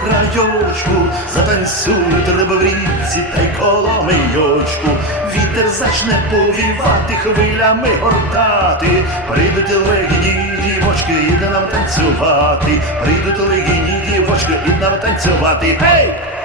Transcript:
крайочку, Затанцює риби в річці та й коло мийочку. Вітер зачне повівати, хвилями гортати. Прийдуть легіні дівочки, іде нам танцювати. Прийдуть легіні дівочки, іде нам танцювати. Гей! Hey!